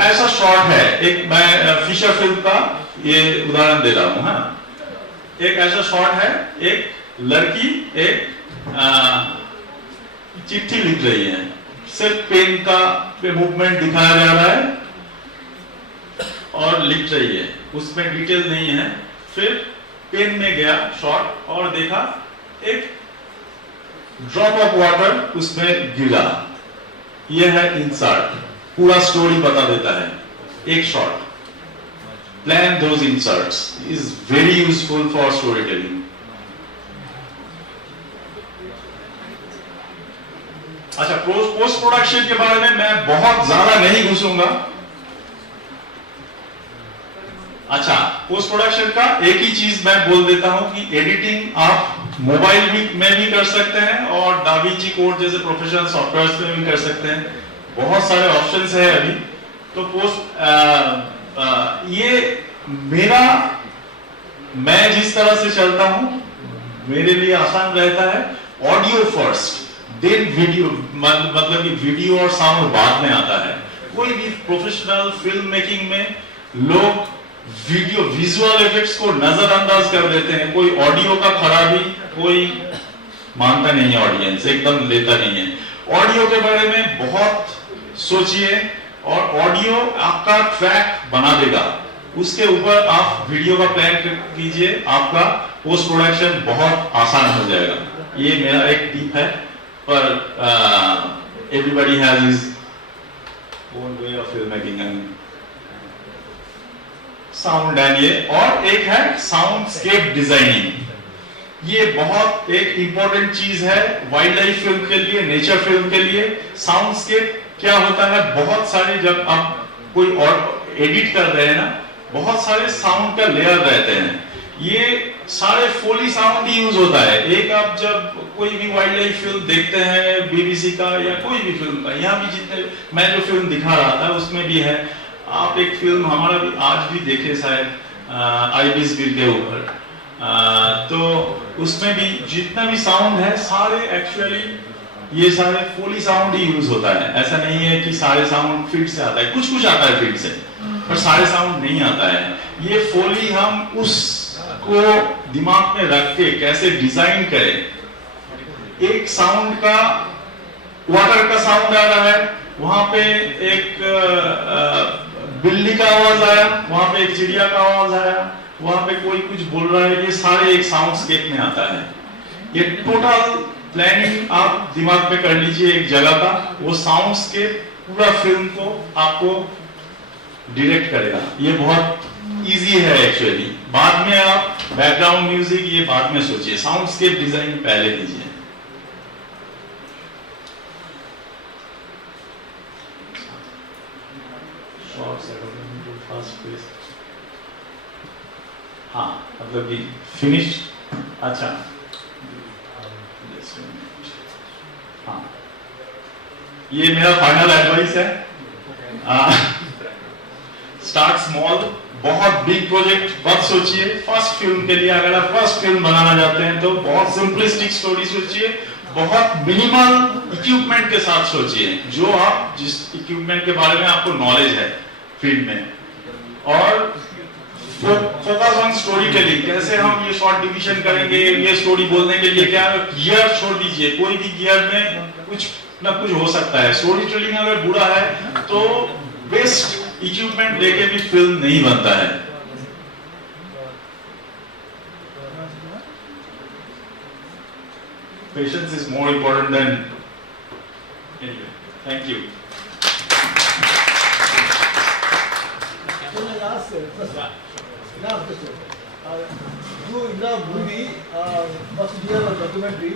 ऐसा शॉट है, एक मैं फिशर फिल्म का ये उदाहरण दे रहा हूं. हाँ, एक ऐसा शॉट है, एक लड़की एक चिट्ठी लिख रही है, सिर्फ पेन का पे मूवमेंट दिखाया जा रहा है और लिख रही है, उसमें डिटेल नहीं है. फिर पेन में गया शॉट और देखा एक ड्रॉप ऑफ वाटर उसमें गिरा. यह है इंसर्ट, पूरा स्टोरी बता देता है एक shot. Plan those inserts is very useful for storytelling. अच्छा, पोस्ट प्रोडक्शन के बारे में मैं बहुत ज्यादा नहीं घुसूंगा. अच्छा, पोस्ट प्रोडक्शन का एक ही चीज मैं बोल देता हूं कि एडिटिंग आप मोबाइल में भी कर सकते हैं और डाविंची कोड जैसे प्रोफेशनल सॉफ्टवेयर में भी कर सकते हैं. बहुत सारे ऑप्शंस है अभी. तो ये मैं जिस तरह से चलता हूं, मेरे लिए आसान रहता है. ऑडियो फर्स्ट, देन वीडियो, मतलब कि वीडियो और साउंड बाद में आता है. कोई भी प्रोफेशनल फिल्म मेकिंग में लोग वीडियो विजुअल इफेक्ट्स को नजरअंदाज कर देते हैं. कोई ऑडियो का खराबी कोई मानता नहीं है, ऑडियंस एकदम लेता नहीं है. ऑडियो के बारे में बहुत सोचिए और ऑडियो आपका ट्रैक बना देगा, उसके ऊपर आप वीडियो का प्लान कीजिए, आपका पोस्ट प्रोडक्शन बहुत आसान हो जाएगा. ये मेरा एक टिप है, पर everybody has his own way of film making and sound. And ये और एक है साउंडस्केप डिजाइनिंग. ये बहुत एक इंपॉर्टेंट चीज है वाइल्ड लाइफ फिल्म के लिए, नेचर फिल्म के लिए. साउंडस्केप क्या होता है, बहुत सारे जब आप कोई और एडिट कर रहे हैं ना, बहुत सारे साउंड का लेयर रहते हैं. ये सारे फोली साउंड ही यूज होता है. एक आप जब कोई भी वाइल्ड लाइफ फिल्म देखते हैं, बीबीसी का या कोई भी फिल्म का, यहाँ भी जितने मैं जो फिल्म दिखा रहा था उसमें भी है. आप एक फिल्म हमारा भी आज भी देखे शायद, आईबीस बिल के ऊपर, तो उसमें भी जितना भी साउंड है सारे एक्चुअली ये सारे फोली साउंड ही यूज होता है। ऐसा नहीं है कि सारे साउंड फील्ड से आता है, कुछ कुछ आता है फील्ड से, पर सारे साउंड नहीं आता है। ये फोली हम उसको दिमाग में रख के कैसे डिजाइन करें। एक साउंड का वाटर का साउंड आ रहा है, वहां पे एक बिल्ली का आवाज आया, वहां पे एक चिड़िया का आवाज आया, वहां पे कोई कुछ बोल रहा है, ये सारे एक साउंडस्केप में आता है। ये टोटल प्लानिंग आप दिमाग में कर लीजिए एक जगह का, वो साउंडस्केप पूरा फिल्म को आपको डायरेक्ट करेगा। ये बहुत इजी है एक्चुअली। बाद में आप बैकग्राउंड म्यूजिक ये बाद में सोचिए, साउंडस्केप डिजाइन पहले कीजिए। हाँ, मतलब कि फिनिश। अच्छा, हाँ, ये मेरा फाइनल एडवाइस है। स्टार्ट स्मॉल, बहुत बिग प्रोजेक्ट मत सोचिए। फर्स्ट फिल्म के लिए अगर आप फर्स्ट फिल्म बनाना चाहते हैं तो बहुत सिंपलिस्टिक स्टोरी सोचिए, बहुत मिनिमल इक्विपमेंट के साथ सोचिए, जो आप जिस इक्विपमेंट के बारे में आपको नॉलेज है फील्ड में, और फोकस ऑन स्टोरी टेलिंग। कैसे हम ये शॉर्ट डिवीजन करेंगे, ये स्टोरी बोलने के लिए क्या गियर छोड़ दीजिए, कोई भी गियर में कुछ ना कुछ हो सकता है। स्टोरी टेलिंग अगर बुरा है तो बेस्ट इक्विपमेंट लेके भी फिल्म नहीं बनता है। Patience is more important than anyway. Thank you. You in the movie, first year of documentary,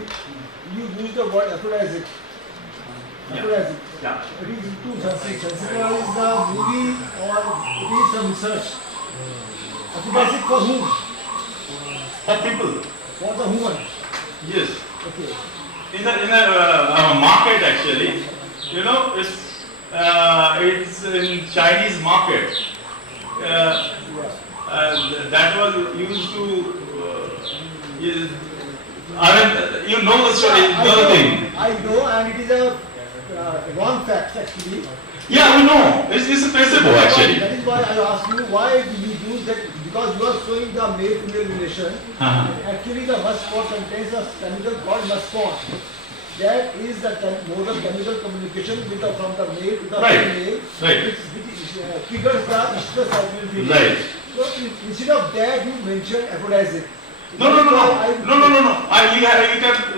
you use the word aphrodisiac. Aphrodisiac. Yeah. It is into sensitize the movie or it is some research. Aphrodisiac for whom? For people. For the woman. Yes. Okay. In a market actually, you know, it's in Chinese market. That was used to. I mean, you know the story. The thing. I know, and it is a wrong fact actually. Yeah, we know. It's a placebo actually. That is why I asked you why do you use that, because you are showing the male-female relation. Actually, the muskot contains a chemical called muskot. That is the mode of chemical communication with the, from the male to the female. Right. Which triggers the estrous cycle feeling. Right. So instead of that, you mentioned aphrodisiac. No. You can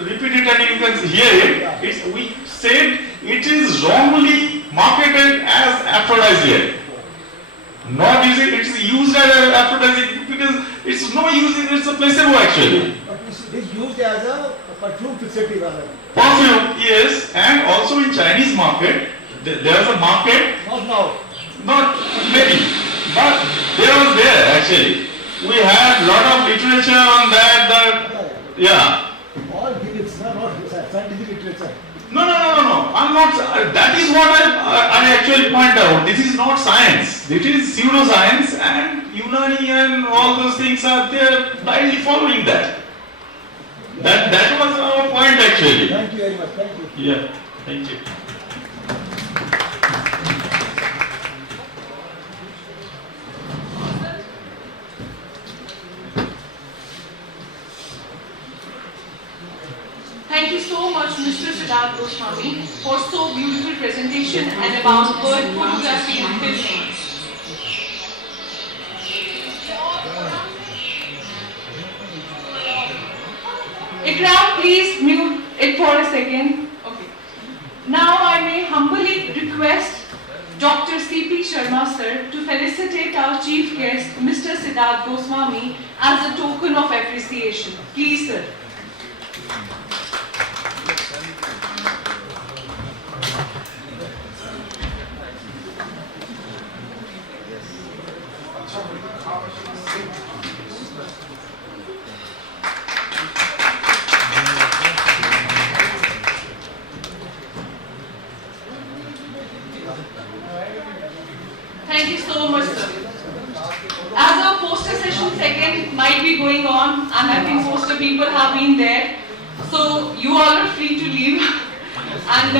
repeat it and you can hear it. It's, we said it is wrongly marketed as aphrodisiac. Not using, it's used as aphrodisiac because it's no use. It's a placebo actually. But it is used as a perfume fixative rather. Perfume, yes, and also in Chinese market, there is a market. Not now. Not maybe, but there was there actually. We had lot of literature on that. Yeah. All gimmicks, not scientific literature. No. I'm not. That is what I actually point out. This is not science. It is pseudoscience, and Unani and all those things are there blindly following that. That was our point actually. Thank you very much. Thank you. Yeah. Thank you. Thank you so much, Mr. Siddharth Goswami, for so beautiful presentation and about bird photography and film. Ikram, please mute it for a second. Okay. Now I may humbly request Dr. C.P. Sharma sir to felicitate our chief guest, Mr. Siddharth Goswami, as a token of appreciation. Please, sir. Thank you so much, sir. As our poster session have been there. So you all are free to leave. And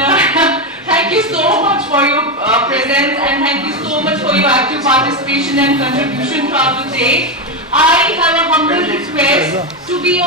thank you so much for your presence, and thank you so much for your active participation and contribution throughout the day. I have a humble request to be